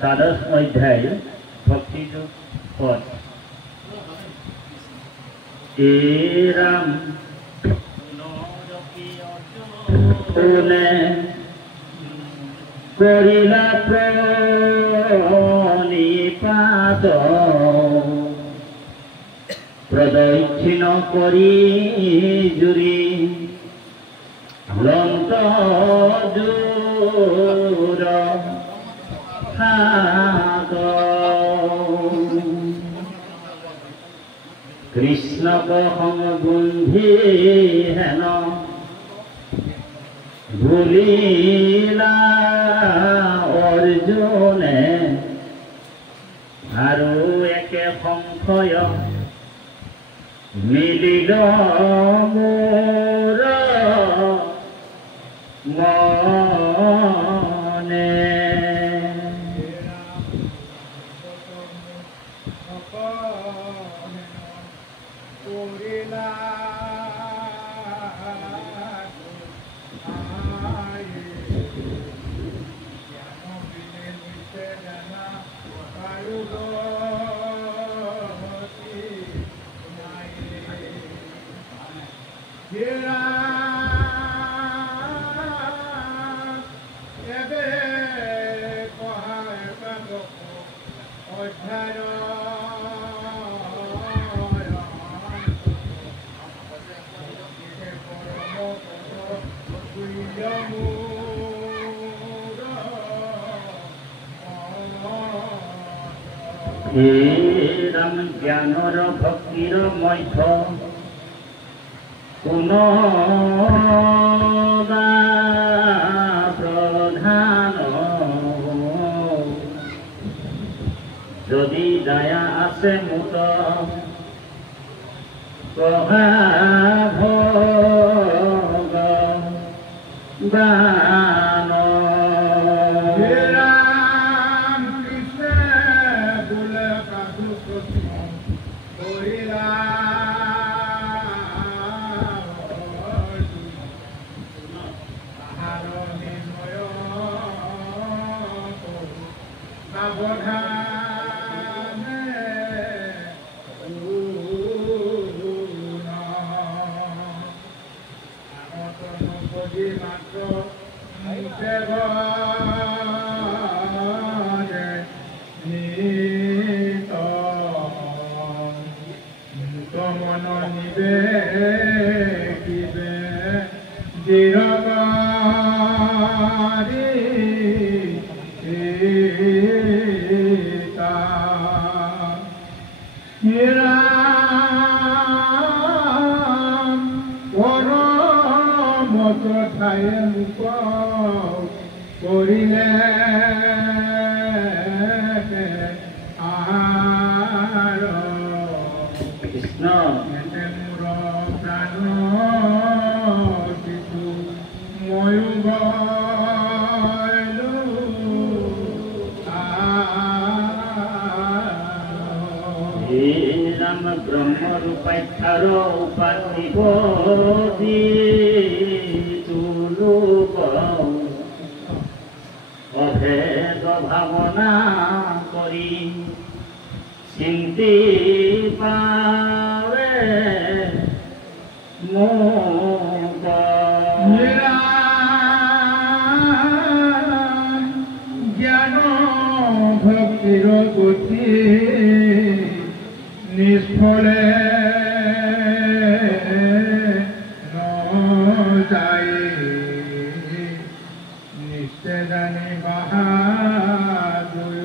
দ্বাদশ অধ্যায় ভক্তিযোগ পদ। এ ৰাম কৰিলা প্ৰণিপাত প্ৰদক্ষিণ কৰি জুৰি লন্ত জুৰ কৃষ্ণ কহম বুন্ধি হেন ভুলিলা অৰ্জুনে আৰু একে সংশয় মিলিল মোৰ মনে। হে ৰাম জ্ঞানৰ ভক্তিৰ মধ্য কোন প্ৰধান যদি দয়া আছে মুত কহা ভগবান। ব্ৰহ্মৰূপাখ্যাৰ উপাধিব তুলোক অভেদ ভাৱনা কৰি চিন্তি পাৱে মোক জ্ঞান ভক্তিৰ গতি নিষ্ফলে নযায় নিশ্চয় জানি বাহাদুৰ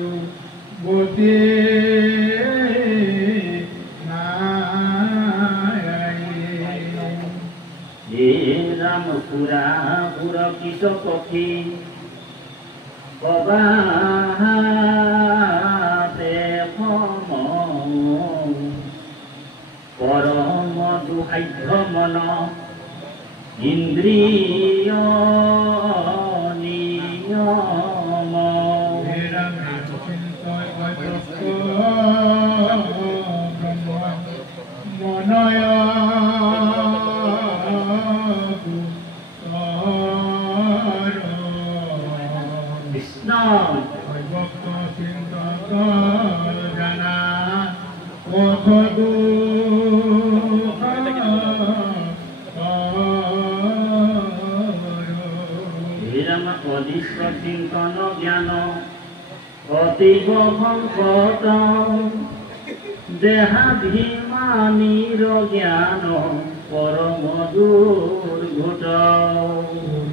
গতি হে ৰাম পুৰা পুৰকিত পক্ষী কবাতে পৰম দুসাধ্য মন ইন্দ্ৰিয় নিয়ম মনয় কৃষ্ণ ভক্ত চিন্তক জানা পথ হিৰাম অদৃশ্য চিন্তন জ্ঞান অতীব সংকট দেহাভিমানীৰ জ্ঞান পৰম দুৰ্ঘট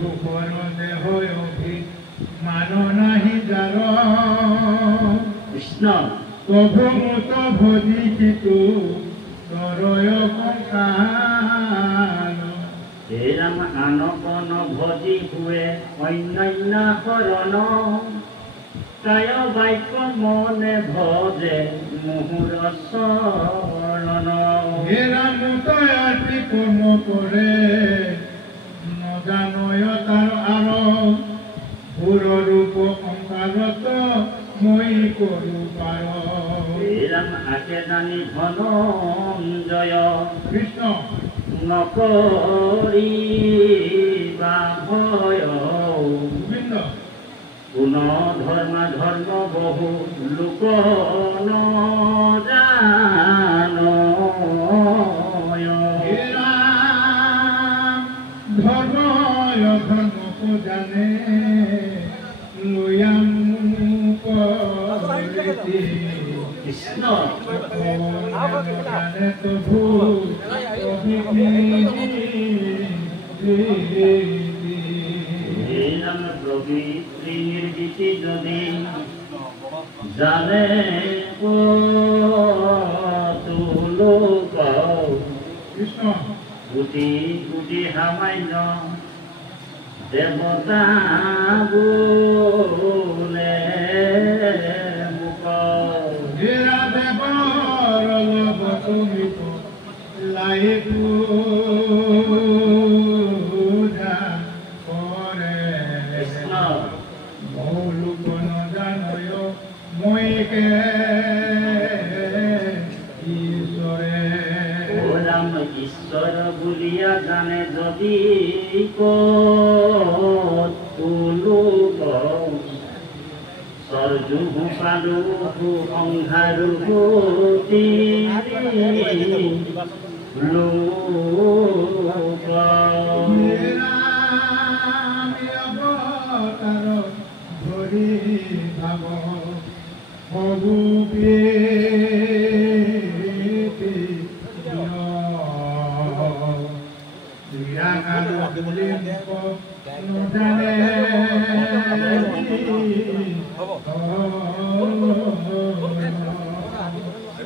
লোকৰ দেহ অভিমান নাহি যাৰ কৃষ্ণ প্ৰভু মত ভজিকিতো তৰয় সংসাৰ হেৰাম আনপন ভজি হুৱে অন্যান্য শৰণ কায় বাক্য মনে ভজে মুহুৰ চৰণ হেৰাম তয়াতি কৰ্ম কৰে নজানয় তাৰ আৰ ভূৰ ৰূপ সংসাৰত মই কৰো পাৰ হেৰাম আকে জানি ধনঞ্জয় কৃষ্ণ নকৰিবা ভয় গোবিন্দ গুণ ধৰ্ম বহু লোক নজানয় ধৰ্ময় ধৰ্মক জানে লয়াম কৃষ্ণ জানে তবু হেৰাম প্ৰকৃতি নিৰ্বিতি যদি জানে লোক কৃষ্ণ কোটি কোটি সামান্য দেৱতা বোলে মুখ হেৰা দেৱৰ লগত লাই পূজা কৰে কৃষ্ণ বহুলোক নজানয় মইকে ঈশ্বৰে ৰাম ঈশ্বৰ বুলিয়া জানে যদি লোক সৰজু পালো সংসাৰো লোক অৱতাৰ ধৰি ভাব প্ৰভু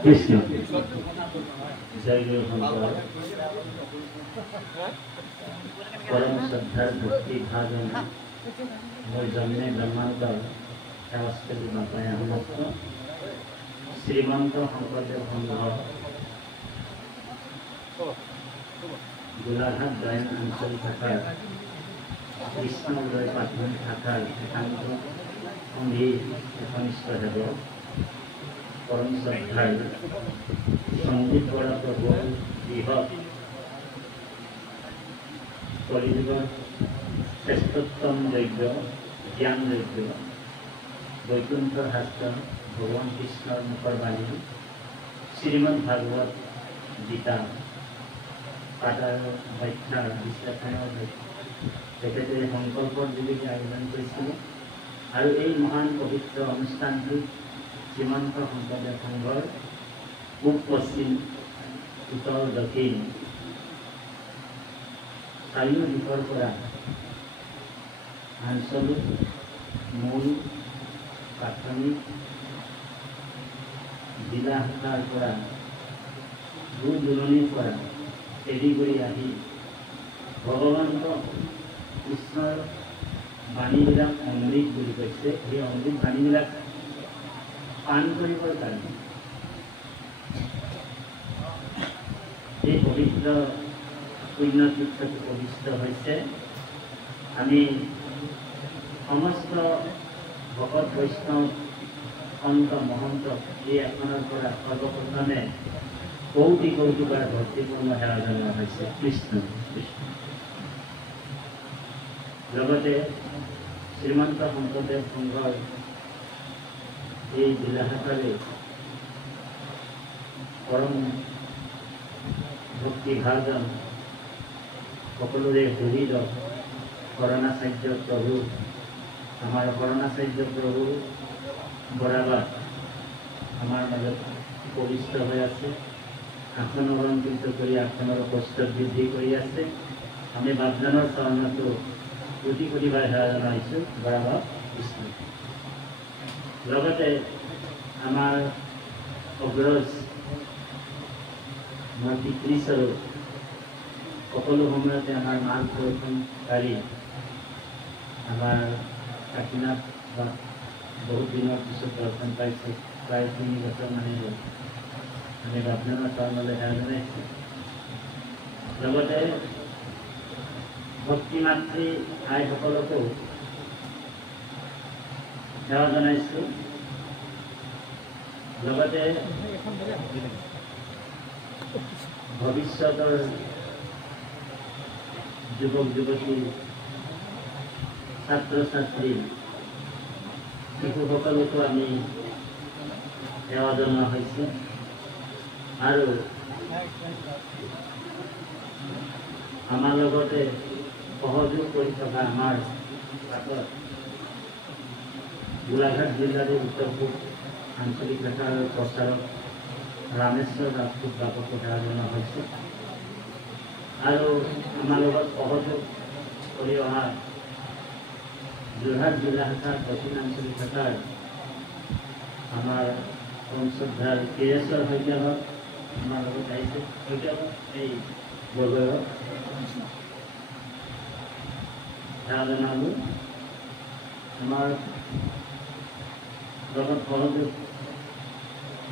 কৃষ্ণ জয় গুৰু শংকৰ পৰম শ্ৰদ্ধাৰ ভক্তি ভাজন মোৰ জন্মে ব্ৰহ্মাণ্ড সেৱাস্কৰি বাপায় সমস্ত শ্ৰীমন্ত শংকৰদেৱ সংঘ গোলাঘাট গায়ন অঞ্চল শাখাৰ কৃষ্ণ উদয় প্ৰাথমিক শাখাৰ একান্ত সংঘী একনিষ্ঠ সেৱক পৰম শ্ৰদ্ধাৰ সঞ্জীৱ বৰা প্ৰভু বৃহৎ কলিযুগৰ শ্ৰেষ্ঠতম যজ্ঞ জ্ঞান যজ্ঞ বৈকুণ্ঠ শাস্ত্ৰ ভগৱান কৃষ্ণৰ মুখৰ বাণী শ্ৰীমদ ভাগৱত গীতা পাঠৰ ব্যাখ্যাৰ বিশ্লেষণৰ তেখেতে সংকল্পৰ যোগেদি আয়োজন কৰিছিল আৰু এই মহান পবিত্ৰ অনুষ্ঠানটি শ্ৰীমন্ত শংকৰদেৱ সংঘৰ পূব পশ্চিম উত্তৰ দক্ষিণ চাৰিও দিশৰ পৰা আঞ্চলিক মূল প্ৰাথমিক জিলা শাখাৰ পৰা দূৰ দূৰণিৰ পৰা এৰি কৰি আহি ভগৱন্ত কৃষ্ণৰ বাণীবিলাক অমৃত বুলি কৈছে সেই অমৃত বাণীবিলাক পান কৰিবৰ কাৰণে এই পবিত্ৰ পুণ্যতীৰ্থত উপবিষ্ট হৈছে। আমি সমস্ত ভকত বৈষ্ণৱ সন্ত মহন্ত এই আসনৰ পৰা সৰ্বপ্ৰথমে কৌটি কৌটিবাৰ ভক্তিপূৰ্ণ সেৱা জনোৱা হৈছে কৃষ্ণ কৃষ্ণ। লগতে শ্ৰীমন্ত শংকৰদেৱ সংঘৰ এই জিলাশাখাৰে পৰম ভক্তিভাজন সকলোৰে হৃদ শৰণাচাৰ্য প্ৰভু আমাৰ শৰণাচাৰ্য প্ৰভু বৰাবাদ আমাৰ মাজত উপবিষ্ট হৈ আছে। আসন অলংকৃত কৰি আসনৰ কষ্ট বৃদ্ধি কৰি আছে। আমি বাপজনৰ চৰণতো কোটি কোটিবাৰ সেৱা জনাইছোঁ বৰাবাদ বিষ্ণু। লগতে আমাৰ অগ্ৰজ আমাৰ পিতৃস্বৰূপ সকলো সময়তে আমাৰ মাৰ্গদৰ্শনকাৰী আমাৰ কাকিনাথ বা বহুত দিনৰ পিছত দৰ্শন পাইছে। প্ৰায় 3 বছৰ মানে আমি বাপজনৰ চৰণলৈ সেৱা জনাইছোঁ। লগতে ভক্তি মাতৃ আইসকলকো সেৱা জনাইছোঁ। লগতে ভৱিষ্যতৰ যুৱক যুৱতী ছাত্ৰ ছাত্ৰী শিশুসকলকো আমি সেৱা জনোৱা হৈছে। আৰু আমাৰ লগতে সহযোগ কৰি থকা আমাৰ কাষত গোলাঘাট জিলাৰ উত্তৰ পূব আঞ্চলিক শাখাৰ প্ৰচাৰক ৰামেশ্বৰ ৰাজপুত বাবুকো সেৱা জনোৱা হৈছে। আৰু আমাৰ লগত সহযোগ কৰি অহা যোৰহাট জিলা শাখাৰ দক্ষিণ আঞ্চলিক শাখাৰ আমাৰ শ্ৰদ্ধাৰ কেৰেশ্বৰ শইকীয়াহত আমাৰ লগত আহিছে। শইকীয়াহত এই বৰগড়ত সেৱা জনালোঁ। আমাৰ লগত সহযোগ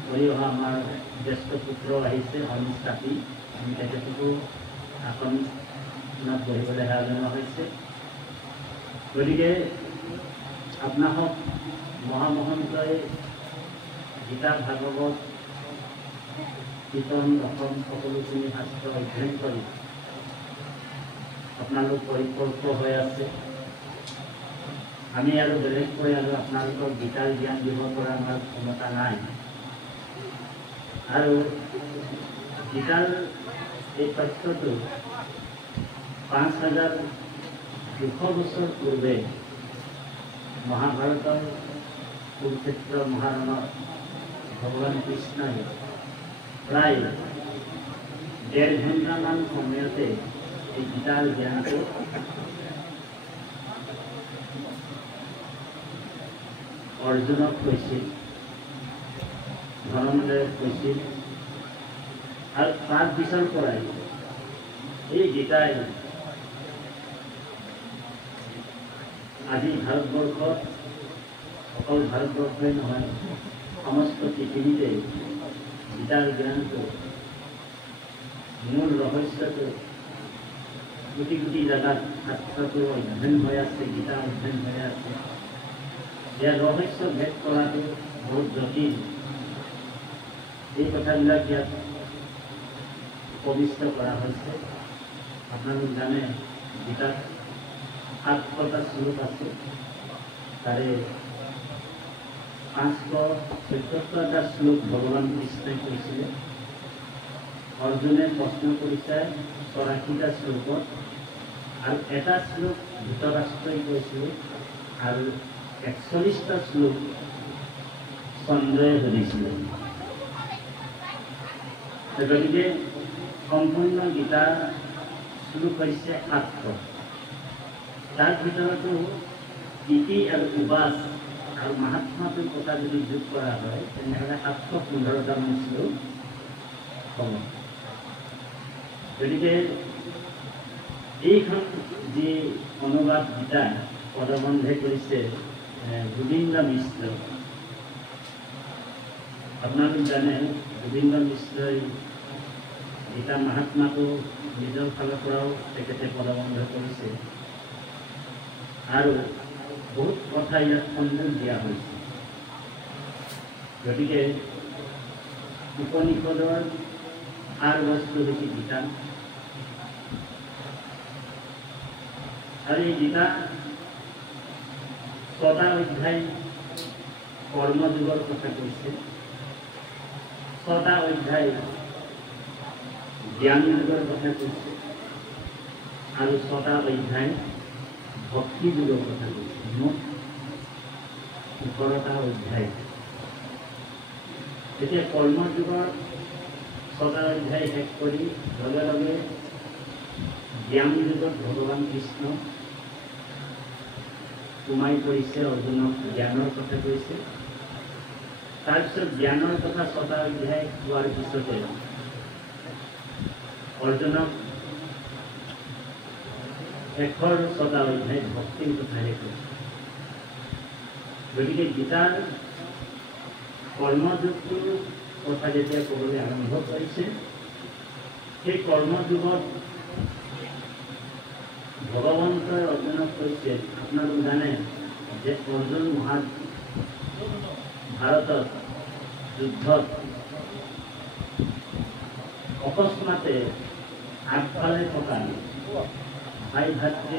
কৰি অহা আমাৰ জ্যেষ্ঠ পুত্ৰ আহিছে অনিশ কাটি। আমি তেখেতকো আসনত বহিবলৈ সেৱা জনোৱা হৈছে। গতিকে আপোনাক মহামহন্তই গীতা ভাগৱত কীৰ্তন দশম সকলোখিনি শাস্ত্ৰ অধ্যয়ন কৰি আপোনালোক পৰিপক্ক হৈ আছে। আমি আৰু বেলেগকৈ আৰু আপোনালোকক গীতাৰ জ্ঞান দিব পৰা আমাৰ ক্ষমতা নাই। আৰু গীতাৰ এই তথ্যটো 5200 বছৰ পূৰ্বে মহাভাৰতৰ কুৰুক্ষেত্ৰ মহাৰণত ভগৱান কৃষ্ণই প্ৰায় 1.5 ঘণ্টামান সময়তে এই গীতাৰ জ্ঞানটো অৰ্জুনক কৈছিল, ধনঞ্জয়ক কৈছিল। আৰু তাৰ পিছৰ পৰাই এই গীতাই আজি ভাৰতবৰ্ষত অকল ভাৰতবৰ্ষই নহয় সমস্ত পৃথিৱীতে গীতাৰ জ্ঞানটো মূল ৰহস্যটো কোটি কোটি জেগাত শাস্ত্ৰটো অধ্যয়ন হৈ আছে, গীতা অধ্যয়ন হৈ আছে। ইয়াৰ ৰহস্য ভেদ কৰাটো বহুত জটিল। এই কথাবিলাক ইয়াত উপবিষ্ট কৰা হৈছে। আপোনালোক জানে গীতাত 700টা শ্লোক আছে। তাৰে 574টা শ্লোক ভগৱান কৃষ্ণই কৈছিলে। অৰ্জুনে প্ৰশ্ন কৰিছে 84টা শ্লোকত, আৰু এটা শ্লোক ধৃতৰাষ্ট্ৰই কৈছিলে, আৰু 41টা শ্লোক চন্দ্ৰই সুধিছিলে। গতিকে সম্পূৰ্ণ গীতা শ্লোক হৈছে 700। তাৰ ভিতৰতো ইতি আৰু উবাস আৰু মাহাত্মাটোৰ কথা যদি যোগ কৰা হয় তেনেহ'লে 715টামান শ্লোক হ'ব। গতিকে এইখন যি অনুবাদ গীতা পদবন্ধে কৰিছে গোবিন্দ মিশ্ৰ। আপোনালোক জানে গোবিন্দ মিশ্ৰই গীতা মাহাত্মাটো নিজৰ ফালৰ পৰাও তেখেতে পদবন্ধ কৰিছে। আৰু বহুত কথা ইয়াত সংযোগ দিয়া হৈছে। গতিকে উপনিষদৰ সাৰ বস্তু হৈছে গীতা। আৰু এই গীতা 6টা অধ্যায় কৰ্মযোগৰ কথা কৈছে, 6টা অধ্যায় জ্ঞান যোগৰ কথা কৈছে, আৰু 6টা অধ্যায় ভক্তি যোগৰ কথা কৈছে। মুঠ 18টা অধ্যায়। এতিয়া কৰ্মযোগৰ 6টা অধ্যায় শেষ কৰি লগে লগে জ্ঞান যুগত ভগৱান কৃষ্ণ সোমাই পৰিছে, অৰ্জুনক জ্ঞানৰ কথা কৈছে। তাৰপিছত জ্ঞানৰ কথা 6টা অধ্যায় কোৱাৰ পিছতে অৰ্জুনক শেষৰ 6টা অধ্যায় ভক্তিৰ কথাহে কৈছে। গতিকে গীতাৰ কৰ্মযুগটোৰ কথা যেতিয়া ক'বলৈ আৰম্ভ কৰিছে, সেই কৰ্মযুগত ভগৱন্তই অৰ্জুনক কৈছে, আপোনালোক জানে যে অৰ্জুন ভাৰতত যুদ্ধত অকস্মাতে আগফালে থকা ভাই ভাতৃ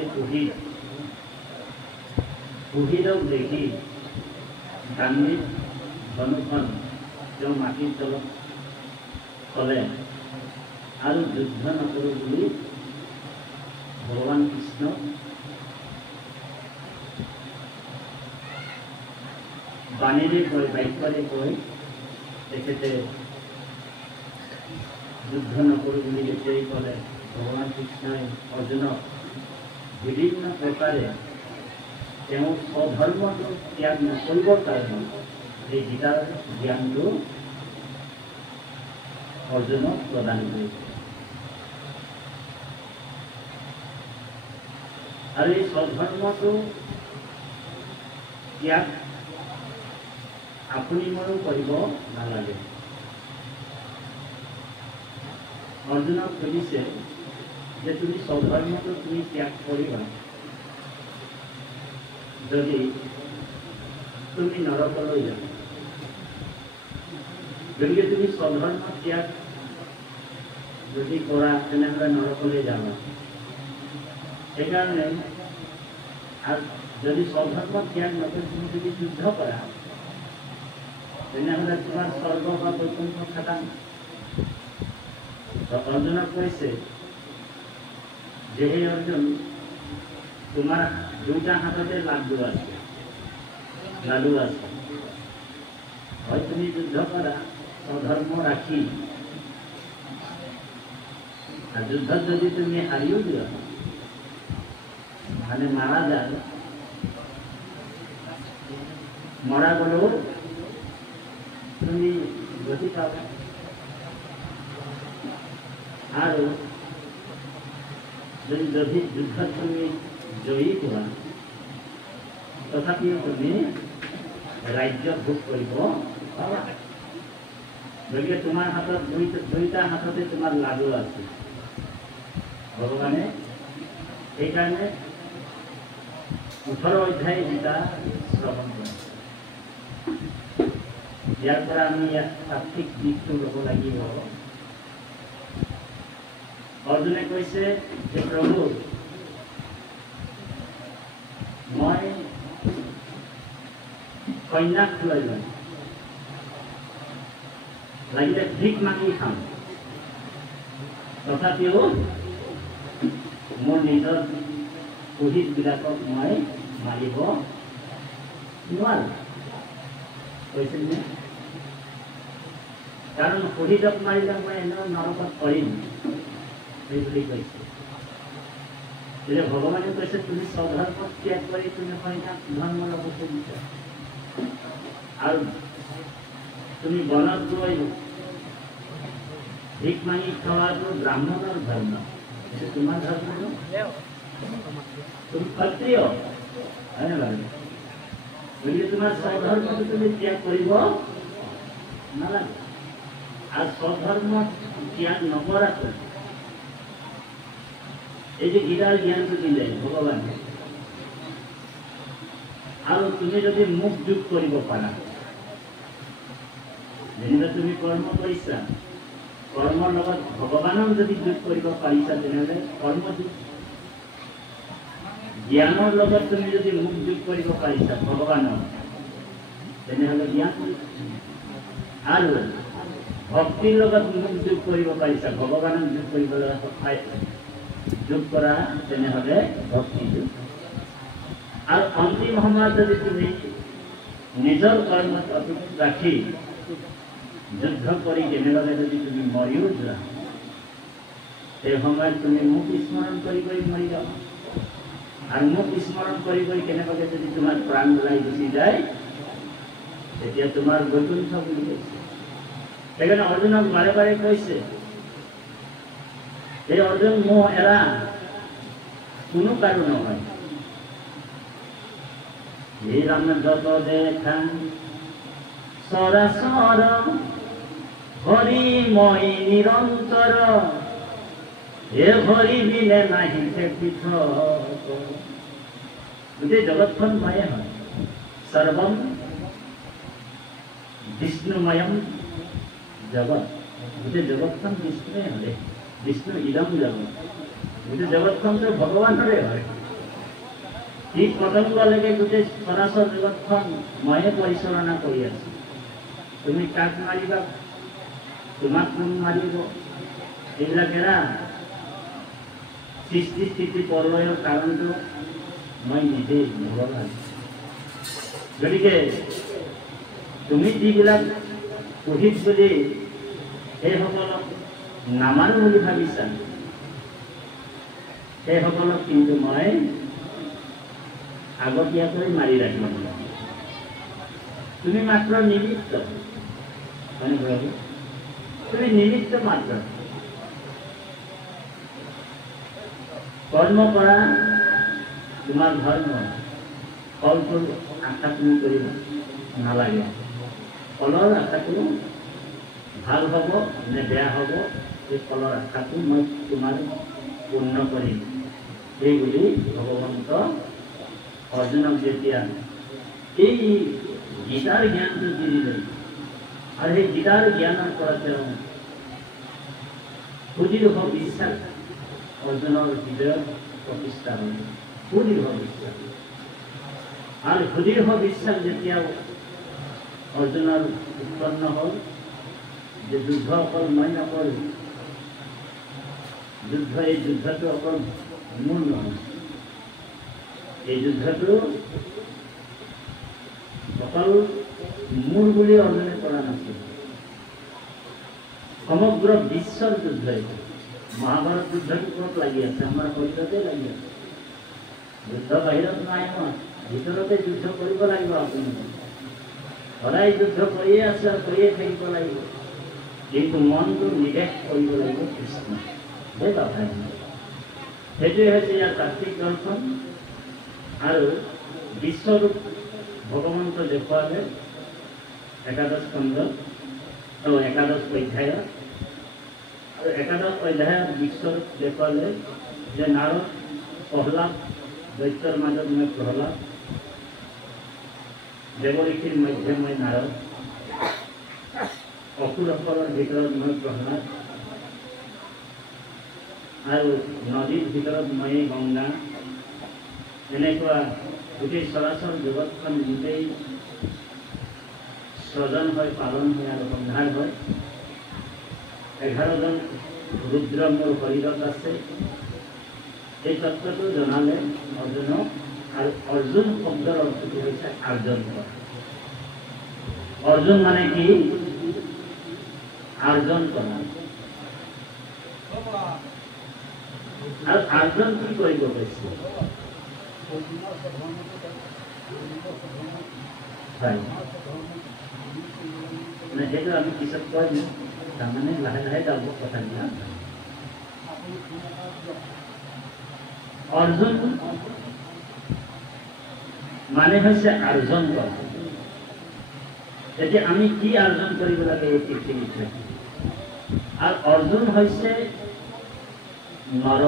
কুহিৰক দেখি গান্ধীৰ ধনুখন তেওঁ মাটিৰ তলত থলে আৰু যুদ্ধ নকৰোঁ বুলি ভগৱান কৃষ্ণ বাণীৰে কৈ, বাক্যৰে কৈ তেখেতে যুদ্ধ নকৰোঁ বুলি যেতিয়াই ক'লে, ভগৱান কৃষ্ণই অৰ্জুনক বিভিন্ন প্ৰকাৰে তেওঁ স্বধৰ্মটো ত্যাগ নকৰিবৰ কাৰণে এই গীতাৰ জ্ঞানটো অৰ্জুনক প্ৰদান কৰিছে। আৰু এই স্বধৰ্মটো ত্যাগ আপুনি ময়ো কৰিব নালাগে। অৰ্জুনক সুধিছে যে তুমি স্বধৰ্মটো তুমি ত্যাগ কৰিবা যদি তুমি নৰকলৈ যাবা। গতিকে তুমি স্বধৰ্ম ত্যাগ যদি কৰা তেনেহ'লে নৰকলৈ যাবা। সেইকাৰণে আৰু যদি স্বধৰ্ম ত্যাগ নকৰি তুমি যদি যুদ্ধ কৰা তেনেহ'লে তোমাৰ স্বৰ্গ বা বৈকুণ্ঠ খাটাং। অৰ্জুনক কৈছে যে হে অৰ্জুন, তোমাৰ দুটা হাততে লাডু আছে, হয় তুমি যুদ্ধ কৰা স্বধৰ্ম ৰাখি, আৰু যুদ্ধত যদি তুমি হাৰিও যোৱা মানে মাৰা যায়, মৰা গ'লেও তুমি গতি পাবা। আৰু যদি যুদ্ধত তুমি জয়ী হোৱা তথাপিও তুমি ৰাজ্য ভোগ কৰিব পাবা। গতিকে তোমাৰ হাতত দুইটা হাততে তোমাৰ লাডু আছে। ভগৱানে সেইকাৰণে 18 অধ্যায় গীতা শ্ৰৱণ কৰে। ইয়াৰ পৰা আমি ইয়াত তাত্ত্বিক দিশটো ল'ব লাগিব। অৰ্জুনে কৈছে যে প্ৰভু, মই কন্যাক লৈ যাম, লাগিলে ভিক মাগি খাম, তথাপিও মোৰ নিজৰ পুহিতবিলাকক মই মাৰিব নোৱাৰো। কৈছিল নে? কাৰণ পুহিতক মাৰিলে মই এনেও নৰকত কৰিম সেই বুলি কৈছে। গতিকে ভগৱানে কৈছে তুমি স্বধৰ্ম ত্যাগ কৰি তুমি কন্যাক ধৰ্ম ল'ব খুজিছা, আৰু তুমি বনত গৈ ভিক মাগি খোৱাটো ব্ৰাহ্মণৰ ধৰ্ম, এইটো তোমাৰ ধৰ্ম নহয়। তুমি ক্ষত্ৰিয়, হয়নে বাৰু? গতিকে তোমাৰ স্বধৰ্মটো তুমি ত্যাগ কৰিব নালাগে। আৰু স্বধৰ্ম ত্যাগ নকৰাকৈ এই যে গীতাৰ জ্ঞানটো দিলে ভগৱানে, আৰু তুমি যদি মোক যোগ কৰিব পাৰা, যেনিবা তুমি কৰ্ম কৰিছা, কৰ্মৰ লগত ভগৱানক যদি যোগ কৰিব পাৰিছা তেনেহ'লে কৰ্মযোগ জ্ঞানৰ লগত তুমি যদি মুখ যোগ কৰিব পাৰিছা ভগৱানৰ, তেনেহ'লে জ্ঞান। আৰু ভক্তিৰ লগত মুখ যোগ কৰিব পাৰিছা, ভগৱানক যোগ কৰিবলৈ যোগ কৰা, তেনেহ'লে ভক্তি যোগ। আৰু অন্তিম সময়ত যদি তুমি নিজৰ কৰ্মত অটুট ৰাখি যুদ্ধ কৰি কেনেবাকৈ যদি তুমি মৰিও যোৱা, সেই সময়ত তুমি মোক স্মৰণ কৰি কৰি মৰি যাবা। আৰু মোক স্মৰণ কৰি কৰি কেনেবাকৈ যদি তোমাৰ প্ৰাণ ওলাই গুচি যায়, তেতিয়া তোমাৰ বৈকুণ্ঠ বুলি কৈছে। সেইকাৰণে অৰ্জুনক বাৰে বাৰে কৈছে, এই অৰ্জুন মোহ এৰা কোনো কাৰো নহয়। এই ৰাম যত দেখা সৰাসৰ হৰি মই নিৰন্তৰ, হে হৰি বিনে নাহি পৃথক। গোটেই জগতখন ময়ে হয়, সৰ্বম বিষ্ণুময়ম জগত। গোটেই জগতখন বিষ্ণুৱে হয়, বিষ্ণু ইদম জগত। গোটেই জগতখনটো ভগৱানৰে হয়। কীট পতংগলৈকে গোটেই চৰাচৰ জগতখন ময়ে পৰিচালনা কৰি আছো। তুমি কাক মাৰিবা, তোমাক কোন মাৰিব, এইবিলাক এৰা। সৃষ্টি স্থিতি প্ৰলয়ৰ কাৰণটো মই নিজেই ভগৱান। গতিকে তুমি যিবিলাক পুহিত বুলি সেইসকলক নামানো বুলি ভাবিছা, সেইসকলক কিন্তু মই আগতীয়াকৈ মাৰি ৰাখিব লাগিব। তুমি মাত্ৰ নিমিত্ত, তুমি নিমিত্ত মাত্ৰ। কৰ্ম কৰা তোমাৰ ধৰ্ম, ফলটোৰ আশা তুমি কৰিব নালাগে। ফলৰ আশাটো ভাল হ'ব নে বেয়া হ'ব, সেই ফলৰ আশাটো মই তোমাৰ পূৰ্ণ কৰিম, এই বুলি ভগৱন্ত অৰ্জুনক যেতিয়া এই গীতাৰ জ্ঞানটো দি দিলে, আৰু সেই গীতাৰ জ্ঞানৰ পৰা তেওঁ সুদৃঢ় বিশ্বাস অৰ্জুনৰ হৃদয়ত প্ৰতিষ্ঠা হ'ল। সুদৃঢ় বিশ্বাস, আৰু সুদৃঢ় বিশ্বাস যেতিয়া অৰ্জুনৰ উৎপন্ন হ'ল যে যুদ্ধ অকল মই নকৰোঁ, এই যুদ্ধটো অকল মোৰ নহয়, এই যুদ্ধটো অকল মোৰ বুলি অৰ্জুনে কৰা নাছিল, সমগ্ৰ বিশ্বৰ যুদ্ধ। মহাভাৰত যুদ্ধটো ক'ত লাগি আছে? আমাৰ শৰীৰতে লাগি আছে। যুদ্ধ বাহিৰত নাই, আমাৰ ভিতৰতে যুদ্ধ কৰিব লাগিব। আপুনি সদায় যুদ্ধ কৰিয়ে আছে আৰু কৰিয়ে থাকিব লাগিব, কিন্তু মনটো নিৱেশ কৰিব লাগিব কৃষ্ণ। সেই কথাই সেইটোৱে হৈছে ইয়াৰ তাত্ত্বিক দৰ্শন। আৰু বিশ্বৰূপ ভগৱন্ত দেখুৱালে একাদশ খণ্ডত, একাদশ অধ্যায়ত। আৰু একাদশ অধ্যায়ত বিশ্বৰূপ দেখুৱালে যে নাৰদ, প্ৰহ্লাদ, দৈত্যৰ মাজত মই প্ৰহ্লাদ, দেৱঋষিৰ মধ্যে মই নাৰদ, অসুৰসকলৰ ভিতৰত মই প্ৰহ্লাদ, আৰু নদীৰ ভিতৰত ময়ে গংগা। এনেকুৱা গোটেই চৰাচৰ জগতখন গোটেই স্বজন হয়, পালন হয় আৰু সংহাৰ হয়। 11জন ৰুদ্ৰ মোৰ শৰীৰত আছে, এই তত্ত্বটো জনালে অৰ্জুনক। আৰু অৰ্জুন শব্দৰ অৰ্থটো হৈছে আৰ্জন কৰা। অৰ্জুন মানে কি? আৰ্জন কৰা। আৰু আৰ্জন কি কৰিব কৈছে? সেইটো আমি পিছত কৈ দিম, তাৰমানে লাহে লাহে যাব কথাবিলাক। অৰ্জুন মানে হৈছে আৰ্জন কৰা। এতিয়া আমি কি আৰ্জন কৰিব লাগে এই পৃথিৱীত? আৰু অৰ্জুন হৈছে নৰ,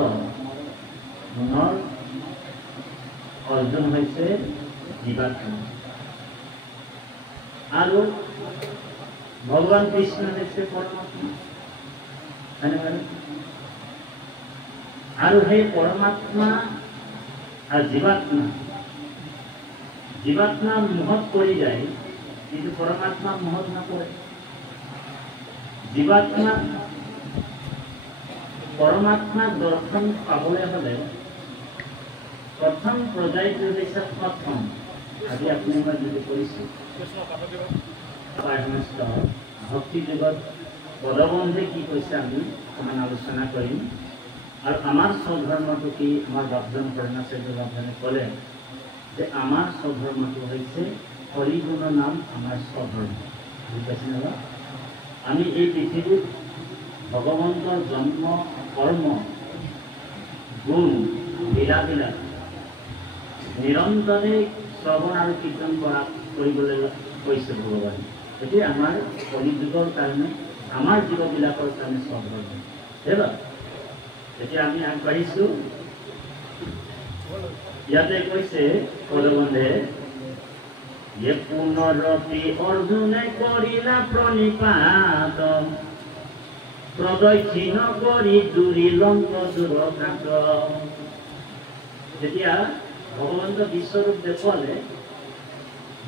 অৰ্জুন হৈছে জীৱাত্মা। আৰু ভগৱান কৃষ্ণ হৈছে পৰমাত্মা। আৰু সেই পৰমাত্মা আর জীবাত্মা মোহত পড়ি যায়, কিন্তু পরমাত্মা মোহত না পড়ে। জীবাত্মা পরমাত্মা দর্শন পাবলৈ হলে প্রথম পর্যায়টো হৈছে প্রথম। আজি আপুনি মই যদি কৰিছোঁ ভক্তি যুগত পদবন্ধে কি কৈছে আমি অকণমান আলোচনা কৰিম। আৰু আমাৰ স্বধৰ্মটো কি, আমাৰ বাপজন কৰুণাচাৰ্য বাপজনে ক'লে যে আমাৰ স্বধৰ্মটো হৈছে হৰিগুণৰ নাম আমাৰ স্বধৰ্ম। বুজি পাইছে নহয়? আমি এই পৃথিৱীত ভগৱন্তৰ জন্ম, কৰ্ম, গুণ, লীলাবিলাক নিৰন্তৰে শ্ৰৱণ আৰু কীৰ্তন কৰিবলৈ কৈছে ভগৱানে। এতিয়া আমাৰ কলিযুগৰ কাৰণে, আমাৰ জীৱবিলাকৰ কাৰণে স্বধৰ্ম। সেইবাবে এতিয়া আমি আগবাঢ়িছোঁ। ইয়াতে কৈছে পদবন্ধে, যে পুনৰপি অৰ্জুনে কৰিলা প্ৰণিপাত, প্ৰদক্ষিণ কৰি দূৰি লংক দুৰঘাত। যেতিয়া ভগৱন্ত বিশ্বৰূপ দেখুৱালে,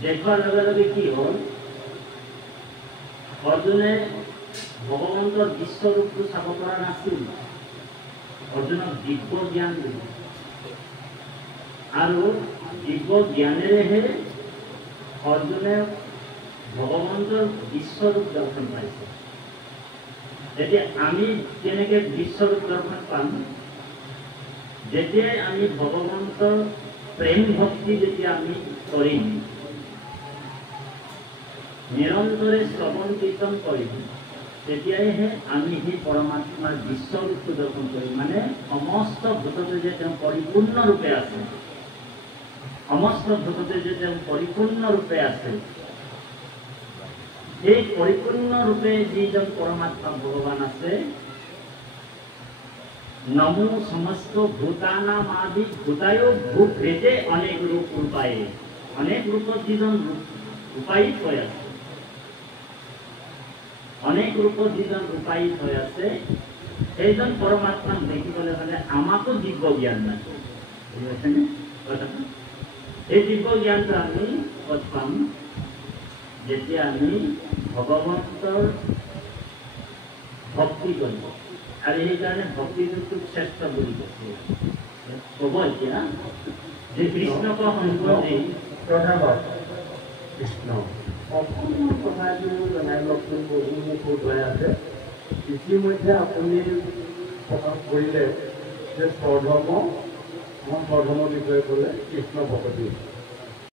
দেখুৱাৰ লগে লগে কি হ'ল, অৰ্জুনে ভগৱন্তৰ বিশ্বৰূপটো চাব পৰা নাছিল। অৰ্জুনক দিব্য জ্ঞান দিলে আৰু দিব্য জ্ঞানেৰেহে অৰ্জুনে ভগৱন্তৰ বিশ্বৰূপ দৰ্শন পাইছে। এতিয়া আমি কেনেকৈ বিশ্বৰূপ দৰ্শন পাম? যেতিয়াই আমি ভগৱন্তৰ প্ৰেম ভক্তি যেতিয়া আমি কৰিম, নিৰন্তৰে শ্ৰৱণ কীৰ্তন কৰিম, তেতিয়াইহে আমি সেই পৰমাত্মাৰ বিশ্বৰূপটো দৰ্শন কৰিম। মানে সমস্ত ভূততে যে তেওঁ পৰিপূৰ্ণৰূপে আছে, সমস্ত ভূততে যে তেওঁ পৰিপূৰ্ণৰূপে আছে, সেই পৰিপূৰ্ণৰূপে যিজন পৰমাত্মা ভগৱান আছে, নমো সমস্ত ভূতানাম আদি ভূতায়ো ভূভেদে অনেক ৰূপ ৰূপায়ে, অনেক ৰূপত যিজন ৰূপায়িত হৈ আছে, অনেক ৰূপত যিজন ৰূপায়িত হৈ আছে, সেইজন পৰমাত্মাক দেখিবলৈ হ'লে আমাকো দিব্য জ্ঞান লাগে। বুজি পাইছেনে কথাটো? এই দিব্য জ্ঞানটো আমি ক'ত পাম? যেতিয়া আমি ভগৱন্তৰ ভক্তি কৰিব। আৰু সেইকাৰণে ভক্তিটোক শ্ৰেষ্ঠ বুলি কৈছে। ক'ব এতিয়া যে কৃষ্ণক সম্বন্ধে প্ৰধানত কৃষ্ণ অকণমান কথাটো জনাই লওকচোন। বহু মোক সোধৰাই আছে। ইতিমধ্যে আপুনি প্ৰকাশ কৰিলে যে স্বধৰ্ম, আমাৰ স্বধৰ্মৰ বিষয়ে ক'লে কৃষ্ণ ভকতি।